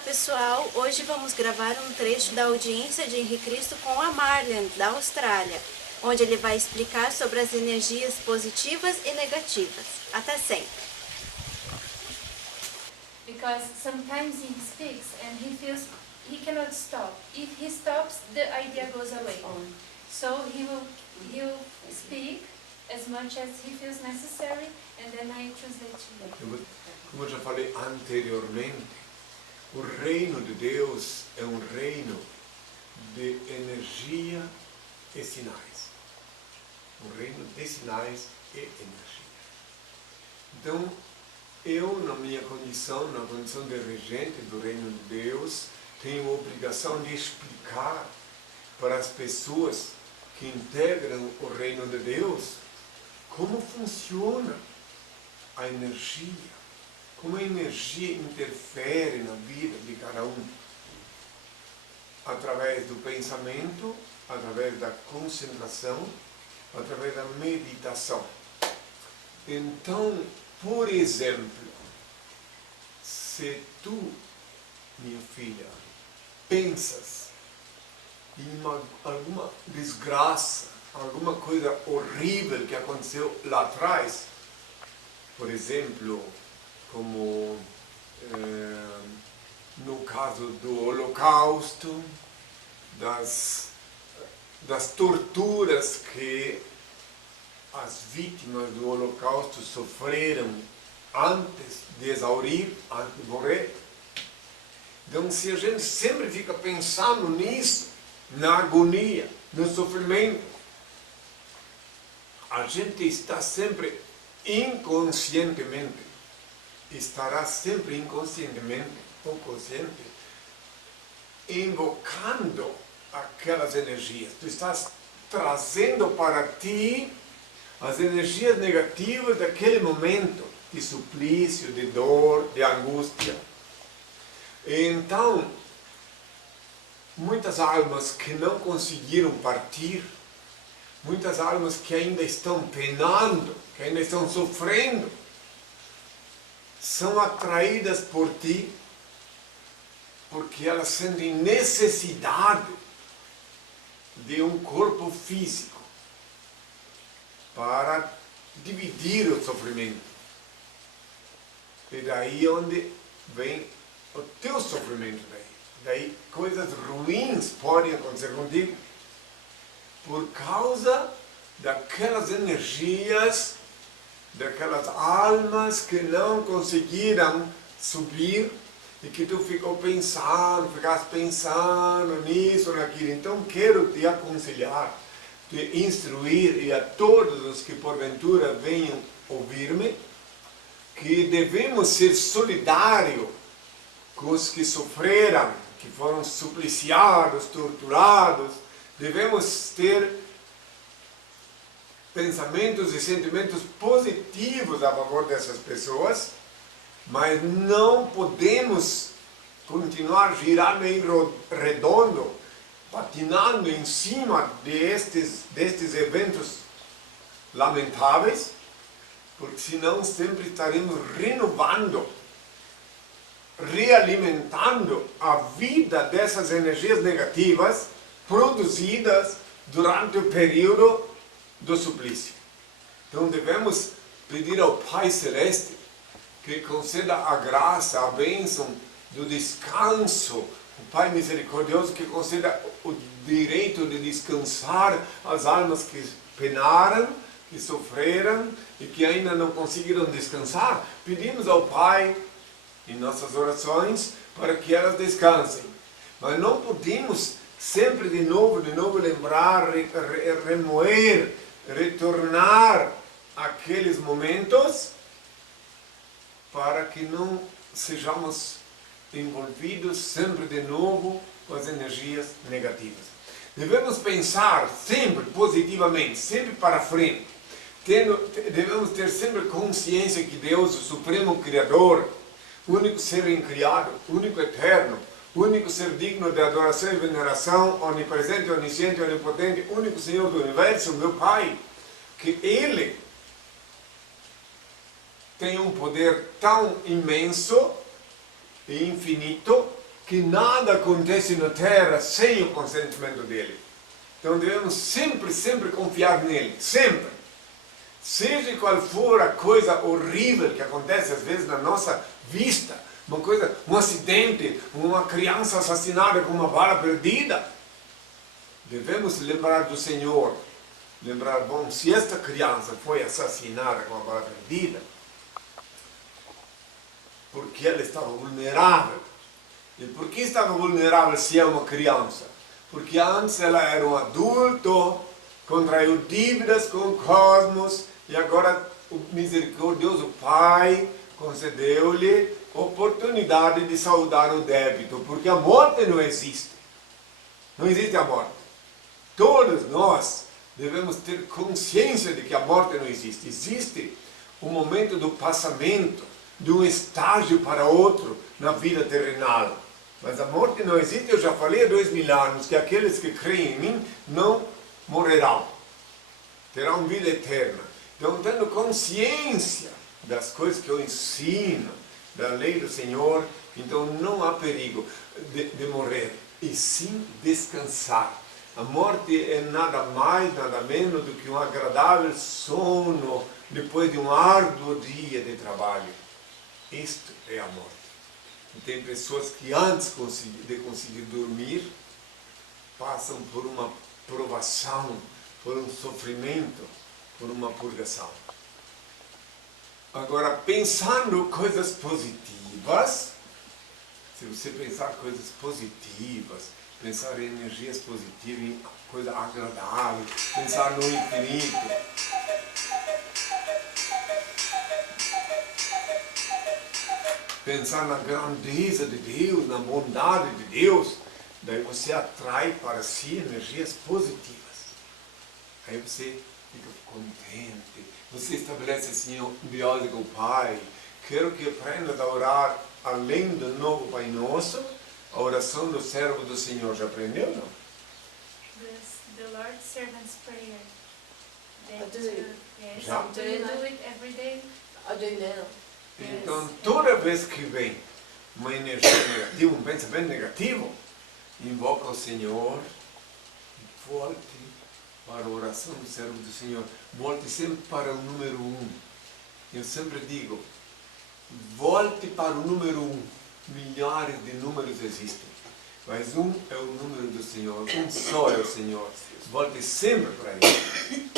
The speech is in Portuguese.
Olá pessoal, hoje vamos gravar um trecho da audiência de Henri Cristo com a Marlian, da Austrália, onde ele vai explicar sobre as energias positivas e negativas. Até sempre! Because sometimes he speaks and he feels he cannot stop. If he stops, the idea goes away. So he will speak as much as he feels necessary, and then I translate to you. Como eu já falei anteriormente, o reino de Deus é um reino de energia e sinais. Um reino de sinais e energia. Então, eu, na minha condição, na condição de regente do reino de Deus, tenho a obrigação de explicar para as pessoas que integram o reino de Deus como funciona a energia. Como a energia interfere na vida de cada um, através do pensamento, através da concentração, através da meditação. Então, por exemplo, se tu, minha filha, pensas em alguma desgraça, alguma coisa horrível que aconteceu lá atrás, por exemplo, como no caso do Holocausto, das torturas que as vítimas do Holocausto sofreram antes de exaurir, antes de morrer. Então, se a gente sempre fica pensando nisso, na agonia, no sofrimento, a gente está sempre inconscientemente, estará sempre inconscientemente ou consciente, invocando aquelas energias. Tu estás trazendo para ti as energias negativas daquele momento de suplício, de dor, de angústia. Então, muitas almas que não conseguiram partir, muitas almas que ainda estão penando, que ainda estão sofrendo, são atraídas por ti porque elas sentem necessidade de um corpo físico para dividir o sofrimento. E daí onde vem o teu sofrimento. Daí coisas ruins podem acontecer contigo por causa daquelas energias, daquelas almas que não conseguiram subir e que tu ficaste pensando nisso, naquilo. Então quero te aconselhar, te instruir, e a todos os que porventura venham ouvir-me, que devemos ser solidários com os que sofreram, que foram supliciados, torturados. Devemos ter pensamentos e sentimentos positivos a favor dessas pessoas, mas não podemos continuar girando em redondo, patinando em cima destes eventos lamentáveis, porque senão sempre estaremos renovando, realimentando a vida dessas energias negativas produzidas durante o período do suplício. Então devemos pedir ao Pai Celeste que conceda a graça, a bênção do descanso, o Pai Misericordioso que conceda o direito de descansar as almas que penaram, que sofreram e que ainda não conseguiram descansar. Pedimos ao Pai em nossas orações para que elas descansem. Mas não podemos sempre de novo lembrar, remoer, retornar àqueles momentos para que não sejamos envolvidos sempre de novo com as energias negativas. Devemos pensar sempre positivamente, sempre para frente. Devemos ter sempre consciência que Deus, o Supremo Criador, único ser incriado, único eterno, único ser digno de adoração e veneração, onipresente, onisciente, onipotente, único Senhor do Universo, meu Pai, que Ele tem um poder tão imenso e infinito que nada acontece na terra sem o consentimento dele. Então devemos sempre, sempre confiar nele, sempre. Seja qual for a coisa horrível que acontece às vezes na nossa vista, um acidente, uma criança assassinada com uma bala perdida, devemos lembrar do Senhor. Lembrar, bom, se esta criança foi assassinada com uma bala perdida, porque ela estava vulnerável. E por que estava vulnerável se é uma criança? Porque antes ela era um adulto, contraiu dívidas com o cosmos, e agora o misericordioso Pai concedeu-lhe oportunidade de saldar o débito, porque a morte não existe. Não existe a morte. Todos nós devemos ter consciência de que a morte não existe. Existe o momento do passamento de um estágio para outro na vida terrenal. Mas a morte não existe. Eu já falei há 2000 anos que aqueles que creem em mim não morrerão. Terão vida eterna. Então, tendo consciência das coisas que eu ensino, da lei do Senhor, então não há perigo de morrer, e sim descansar. A morte é nada mais, nada menos do que um agradável sono depois de um árduo dia de trabalho. Isto é a morte. E tem pessoas que antes de conseguir dormir, passam por uma provação, por um sofrimento, por uma purgação. Agora, pensando coisas positivas, se você pensar coisas positivas, pensar em energias positivas, em coisa agradável, pensar no infinito, pensar na grandeza de Deus, na bondade de Deus, daí você atrai para si energias positivas. Aí você fica contente, você estabelece simbiose com o Pai. Quero que aprendas a orar além do novo Pai Nosso, a oração do servo do Senhor. Já aprendeu, não? The Lord's Servant's Prayer. I do it. Yes. Já? Do you do it every day? I do now. Então, toda vez que vem uma energia negativa, um pensamento negativo, invoca o Senhor e volte para a oração do servo do Senhor. Volte sempre para o número 1. Eu sempre digo, volte para o número 1. Milhares de números existem, mas um é o número do Senhor. Um só é o Senhor. Volte sempre para Ele.